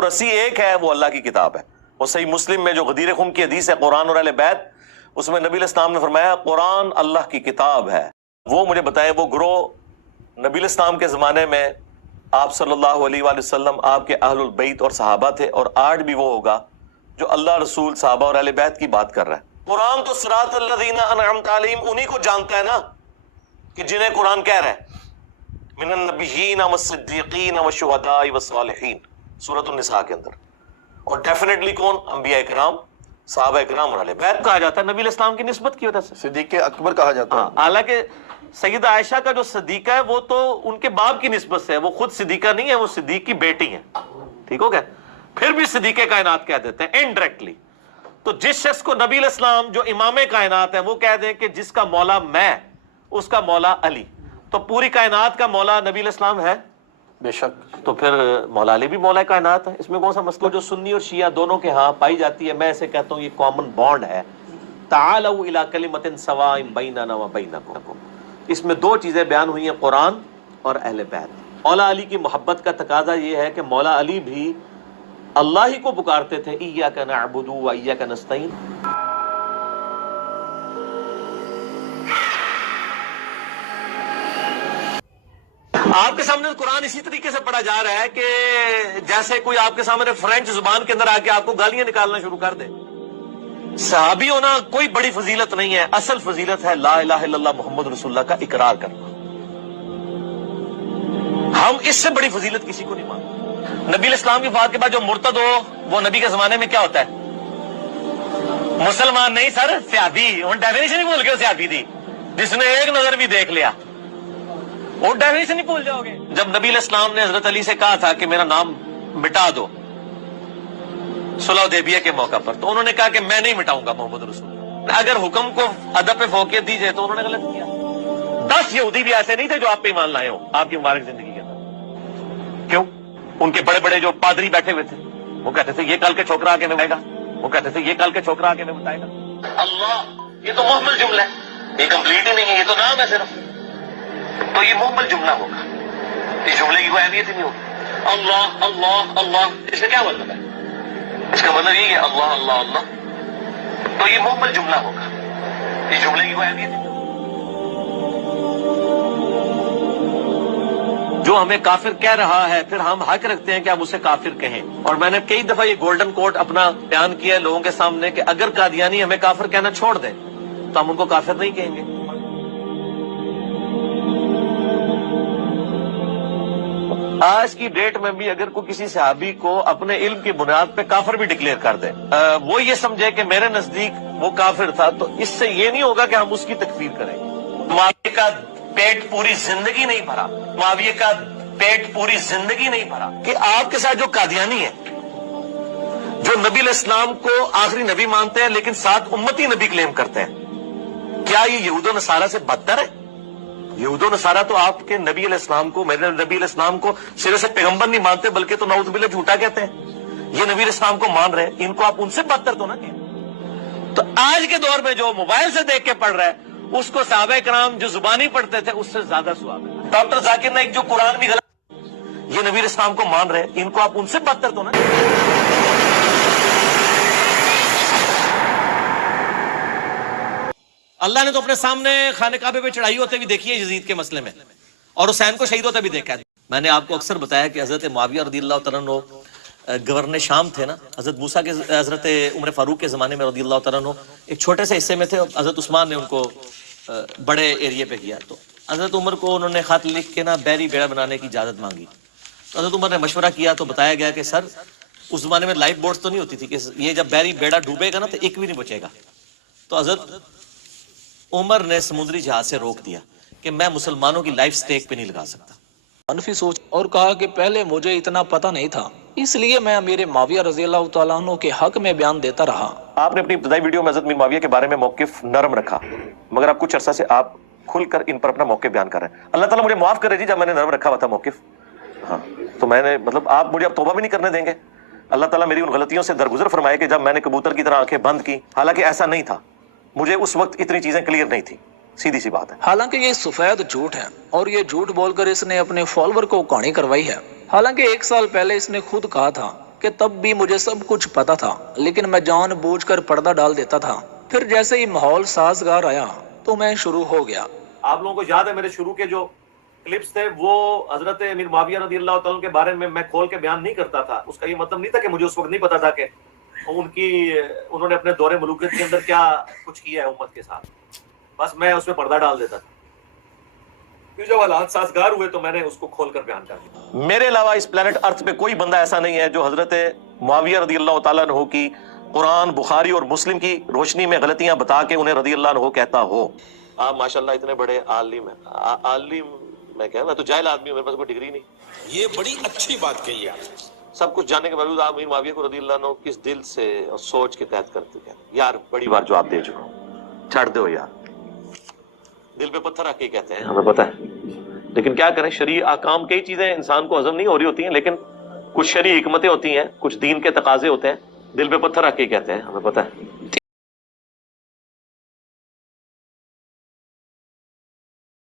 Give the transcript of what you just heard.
وہ رسی ایک ہے، وہ اللہ کی کتاب ہے۔ اور صحیح مسلم میں جو غدیر خم کی حدیث ہے قرآن اور اہل بیت، اس میں نبی علیہ السلام نے فرمایا قرآن اللہ کی کتاب ہے۔ وہ مجھے بتائیں وہ گروہ نبی علیہ السلام کے زمانے میں آپ صلی اللہ علیہ وآلہ وسلم، آپ کے اہل البیت اور صحابہ تھے، اور آج بھی وہ ہوگا جو اللہ رسول صحابہ اور اہل بیت کی بات کر رہا ہے۔ قرآن تو صراط الذین انعمت علیہم انہی کو جانتا ہے نا کہ جنہیں قرآن کہہ رہا ہے من النبیین والصدیقین والشہداء والصالحین، سورۃ النساء کے اندر۔ اور ڈیفینیٹلی کون؟ انبیاء اکرام، صحابہ اکرام اور اہل بیت کہا جاتا ہے نبی علیہ السلام کی نسبت کی وجہ سے۔ صدیق اکبر کہا جاتا ہے۔ حالانکہ سیدہ عائشہ کا جو صدیقہ ہے وہ تو ان کے باپ کی نسبت سے ہے، وہ خود صدیقہ نہیں ہے، وہ صدیق کی بیٹی ہیں، ٹھیک ہو گیا؟ پھر بھی صدیق کائنات کہہ دیتے ہیں انڈائریکٹلی۔ تو جس شخص کو نبی علیہ السلام جو امام کائنات ہے وہ کہہ دیں کہ جس کا مولا میں، اس کا مولا علی، تو پوری کائنات کا مولا نبی علیہ السلام ہے؟ بے شک۔ تو پھر مولا علی بھی مولا کائنات ہے، اس میں کون سا مسئلہ؟ جو سنی اور شیعہ دونوں کے ہاں پائی جاتی ہے، میں اسے کہتا ہوں یہ کامن بانڈ ہے، تعالوا الی کلمۃ سواء بیننا وبینکم۔ اس میں دو چیزیں بیان ہوئی ہیں، قرآن اور اہل بیت۔ مولا علی کی محبت کا تقاضا یہ ہے کہ مولا علی بھی اللہ ہی کو پکارتے تھے، ایاک نعبد و ایاک نستعین۔ آپ کے سامنے قرآن اسی طریقے سے پڑھا جا رہا ہے کہ جیسے کوئی آپ کے سامنے فرینچ زبان کے اندر آ کے آپ کو گالیاں نکالنا شروع کر دے۔ صحابی ہونا کوئی بڑی فضیلت نہیں ہے، اصل فضیلت ہے لا الہ الا اللہ محمد رسول اللہ کا اقرار کرنا۔ ہم اس سے بڑی فضیلت کسی کو نہیں مانتے۔ نبی علیہ السلام کی وفات کے بعد جو مرتد ہو وہ نبی کے زمانے میں کیا ہوتا ہے؟ مسلمان نہیں سر، سیابی۔ ان ڈیفینیشن ہی بھول گئے، سیابی تھی جس نے ایک نظر بھی دیکھ لیا، وہ ڈیفینیشن ہی بھول جاؤ گے۔ جب نبی علیہ السلام نے حضرت علی سے کہا تھا کہ میرا نام مٹا دو صلح حدیبیہ کے موقع پر، تو انہوں نے کہا کہ میں نہیں مٹاؤں گا محمد رسول۔ اگر حکم کو ادب پہ فوقیت دی جائے تو انہوں نے غلط کیا۔ 10 یہودی بھی ایسے نہیں تھے جو آپ پہ ایمان لائے ہوں آپ کی مبارک زندگی کے اندر۔ کیوں؟ ان کے بڑے بڑے جو پادری بیٹھے ہوئے تھے وہ کہتے تھے یہ کل کے چھوکرا آگے میں بتائے گا، وہ کہتے تھے یہ کل کے چھوکرا آگے میں بتائے گا۔ اللہ، یہ تو محمل جملہ ہے، یہ کمپلیٹ ہی نہیں ہے، یہ تو نام ہے صرف۔ تو یہ محمل جملہ ہوگا، اس جملے کی کوئی اہمیت ہی نہیں ہوگی۔ اللہ اللہ اللہ، اس کا کیا مطلب ہے؟ اس کا مطلب یہ ہے اللہ اللہ اللہ، تو یہ محمل جملہ ہوگا، اس جملے کی کوئی اہمیت نہیں ہوگی۔ جو ہمیں کافر کہہ رہا ہے پھر ہم حق رکھتے ہیں کہ ہم اسے کافر کہیں۔ اور میں نے کئی دفعہ یہ گولڈن کوٹ اپنا بیان کیا ہے لوگوں کے سامنے کہ اگر قادیانی ہمیں کافر کہنا چھوڑ دیں تو ہم ان کو کافر نہیں کہیں گے۔ آج کی ڈیٹ میں بھی اگر کوئی کسی صحابی کو اپنے علم کی بنیاد پہ کافر بھی ڈکلیئر کر دے، وہ یہ سمجھے کہ میرے نزدیک وہ کافر تھا، تو اس سے یہ نہیں ہوگا کہ ہم اس کی تکفیر کریں۔ معاویہ کا پیٹ پوری زندگی نہیں بھرا، معاویہ کا پیٹ پوری زندگی نہیں بھرا کہ آپ کے ساتھ جو قادیانی ہے، جو نبی علیہ السلام کو آخری نبی مانتے ہیں لیکن ساتھ امتی نبی کلیم کرتے ہیں، کیا یہ یہود و نصارہ سے بدتر ہے؟ یہود و نصارہ تو آپ کے نبی علیہ السلام کو، میرے نبی علیہ السلام کو سرے سے پیغمبر نہیں مانتے بلکہ تو نعوذ باللہ جھوٹا کہتے ہیں۔ یہ نبی علیہ السلام کو مان رہے ہیں، ان کو آپ ان سے بدتر تو نہ کہیں۔ تو آج کے دور میں جو موبائل سے دیکھ کے پڑھ رہا ہے اس کو صحابہ کرام جو زبانی پڑھتے تھے اس سے زیادہ ثواب ہے۔ ڈاکٹر ذاکر نائک جو قرآن بھی غلط، یہ نبی علیہ السلام کو مان رہے ہیں، ان کو آپ ان سے بدتر تو نہ کہیں۔ اللہ نے تو اپنے سامنے خانہ کعبے پہ چڑھائی ہوتے بھی دیکھی ہے یزید کے مسئلے میں، اور حسین کو شہید ہوتے بھی دیکھا ہے۔ میں نے آپ کو اکثر بتایا کہ حضرت معاویہ رضی اللہ تعالیٰ عنہ گورنر شام تھے نا، حضرت موسیٰ کے، حضرت عمر فاروق کے زمانے میں رضی اللہ تعالیٰ عنہ ایک چھوٹے سے حصے میں تھے، حضرت عثمان نے ان کو بڑے ایریے پہ کیا، تو حضرت عمر کو انہوں نے خط لکھ کے نا بحری بیڑا بنانے کی اجازت مانگی۔ تو حضرت عمر نے مشورہ کیا تو بتایا گیا کہ سر اس زمانے میں لائف بوٹس تو نہیں ہوتی تھی کہ یہ جب بحری بیڑا ڈوبے گا نا تو ایک بھی نہیں بچے گا۔ تو حضرت عمر نے سمندری جہاز سے روک دیا کہ میں مسلمانوں کی لائف سٹیک پہ نہیں لگا سکتا۔ منفی سوچ، اور کہا کہ پہلے مجھے اتنا پتہ نہیں تھا، اس لیے میں امیر معاویہ رضی اللہ تعالیٰ عنہ کے حق میں بیان دیتا رہا۔ آپ نے اپنی ابتدائی ویڈیو میں حضرت امیر معاویہ کے بارے میں موقف نرم رکھا، مگر اب کچھ عرصہ سے آپ کھل کر ان پر اپنا موقف بیان کر رہے ہیں۔ اللہ تعالیٰ مجھے معاف کرے جی جب میں نے نرم رکھا ہوا تھا موقف، ہاں تو میں نے آپ مجھے اب توبہ بھی نہیں کرنے دیں گے۔ اللہ تعالیٰ میری ان غلطیوں سے درگزر فرمائے کہ جب میں نے کبوتر کی طرح آنکھیں بند کی، حالانکہ ایسا نہیں تھا، مجھے اس وقت اتنی چیزیں کلیئر نہیں تھی، سیدھی سی بات ہے۔ حالانکہ یہ سفید جھوٹ ہے اور یہ جھوٹ بول کر اس نے اپنے فالوور کو کہانی کروائی ہے۔ حالانکہ 1 سال پہلے اس نے خود کہا تھا کہ تب بھی مجھے سب کچھ پتا تھا، لیکن میں جان بوجھ کر پردہ ڈال دیتا تھا۔ پھر جیسے ہی ماحول سازگار آیا تو میں شروع ہو گیا۔ آپ لوگوں کو یاد ہے میرے شروع کے جو کلپس تھے وہ حضرت امیر معاویہ رضی اللہ تعالیٰ کے بارے میں کھول کے بیان نہیں کرتا تھا۔ اس کا یہ مطلب نہیں تھا کہ مجھے اس وقت نہیں پتا تھا کہ انہوں نے اپنے دور ملوکیت کے اندر کیا کچھ کیا ہے امت کے ساتھ، بس میں اس میں پردہ ڈال دیتا تھا۔ پھر جب حالات سازگار ہوئے تو میں نے اس کو کھول کر بیان کر دیا۔ میرے علاوہ اس پلانٹ ارتھ پہ کوئی بندہ ایسا نہیں ہے جو حضرت معاویہ رضی اللہ تعالیٰ عنہ کی قرآن، بخاری اور مسلم کی روشنی میں غلطیاں بتا کے انہیں رضی اللہ عنہ کہتا ہو۔ آپ ماشاءاللہ اتنے بڑے عالم ہیں، عالم میں کہہ میں تو جاہل آدمی ہوں، میرے پاس کوئی ڈگری نہیں۔ یہ بڑی اچھی بات کہی ہے آپ۔ سب کچھ جاننے کے باوجود آپ امیر معاویہ کو رضی اللہ عنہ کس دل سے اور سوچ کے تحت کرتے ہیں؟ یار بڑی بار جواب دے چکا ہوں، چھڑ دو یار، دل پہ پتھر رکھ کے کہتے ہیں، ہمیں پتہ ہے، لیکن کیا کریں، شرعی احکام کئی چیزیں انسان کو ہضم نہیں ہو رہی ہوتی ہیں، لیکن کچھ شرعی حکمتیں ہوتی ہیں، کچھ دین کے تقاضے ہوتے ہیں، دل پہ پتھر رکھ کے کہتے ہیں، ہمیں پتہ ہے۔